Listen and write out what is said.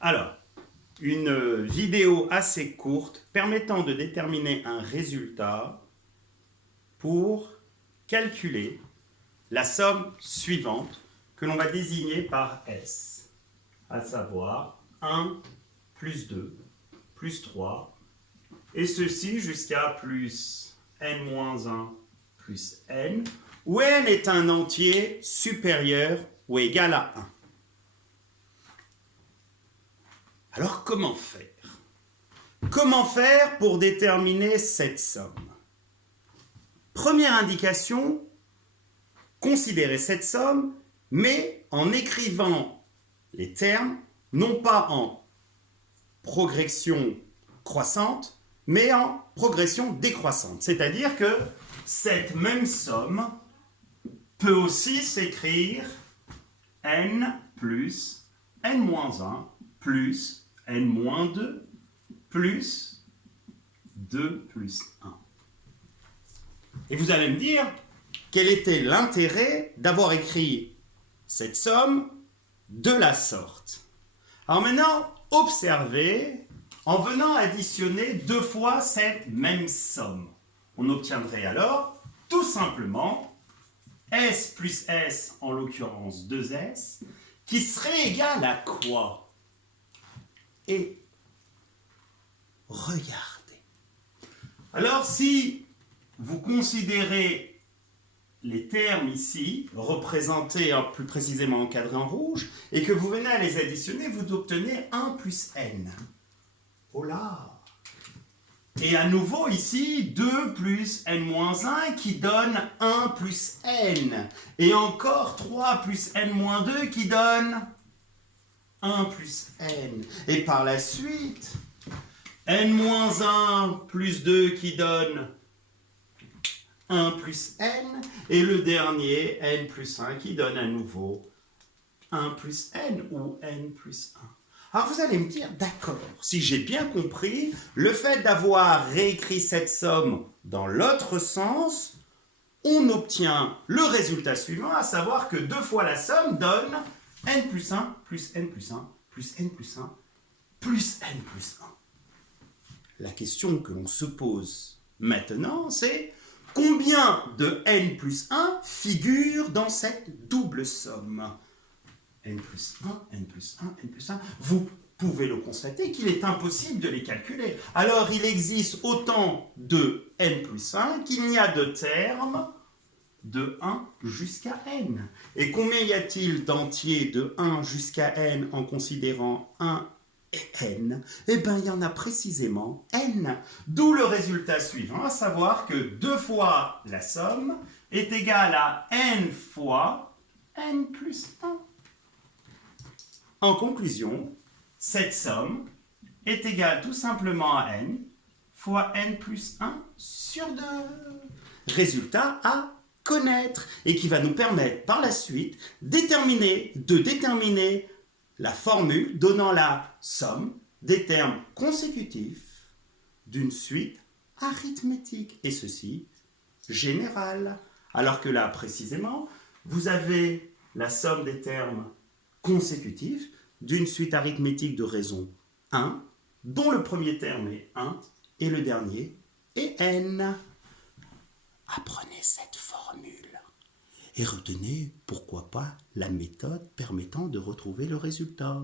Alors, une vidéo assez courte permettant de déterminer un résultat pour calculer la somme suivante que l'on va désigner par S, à savoir 1 plus 2 plus 3, et ceci jusqu'à plus n-1 plus n, où n est un entier supérieur ou égal à 1. Alors comment faire? Comment faire pour déterminer cette somme? Première indication, considérez cette somme, mais en écrivant les termes, non pas en progression croissante, mais en progression décroissante. C'est-à-dire que cette même somme peut aussi s'écrire n plus n-1 plus n-2 plus 2 plus 1. Et vous allez me dire, quel était l'intérêt d'avoir écrit cette somme de la sorte? Alors maintenant, observez, en venant additionner deux fois cette même somme, on obtiendrait alors tout simplement S plus S, en l'occurrence 2S, qui serait égal à quoi? Et regardez. Alors si vous considérez les termes ici, représentés plus précisément encadrés en rouge, et que vous venez à les additionner, vous obtenez 1 plus n. Oh là! Et à nouveau ici, 2 plus n-1 qui donne 1 plus n. Et encore 3 plus n-2 qui donne 1 plus n. Et par la suite, n-1 plus 2 qui donne 1 plus n. Et le dernier, n plus 1, qui donne à nouveau 1 plus n ou n plus 1. Alors vous allez me dire, d'accord, si j'ai bien compris, le fait d'avoir réécrit cette somme dans l'autre sens, on obtient le résultat suivant, à savoir que 2 fois la somme donne n plus 1 plus n plus 1 plus n plus 1 plus n plus 1. La question que l'on se pose maintenant, c'est combien de n plus 1 figure dans cette double somme? n plus 1, n plus 1, n plus 1, vous pouvez le constater qu'il est impossible de les calculer. Alors il existe autant de n plus 1 qu'il n'y a de termes de 1 jusqu'à n. Et combien y a-t-il d'entiers de 1 jusqu'à n en considérant 1 et n? Eh bien, il y en a précisément n. D'où le résultat suivant, à savoir que 2 fois la somme est égale à n fois n plus 1. En conclusion, cette somme est égale tout simplement à n fois n plus 1 sur 2. Résultat à connaître et qui va nous permettre par la suite de déterminer la formule donnant la somme des termes consécutifs d'une suite arithmétique, et ceci général. Alors que là, précisément, vous avez la somme des termes consécutifs d'une suite arithmétique de raison 1, dont le premier terme est 1 et le dernier est n. Apprenez cette formule et retenez, pourquoi pas, la méthode permettant de retrouver le résultat.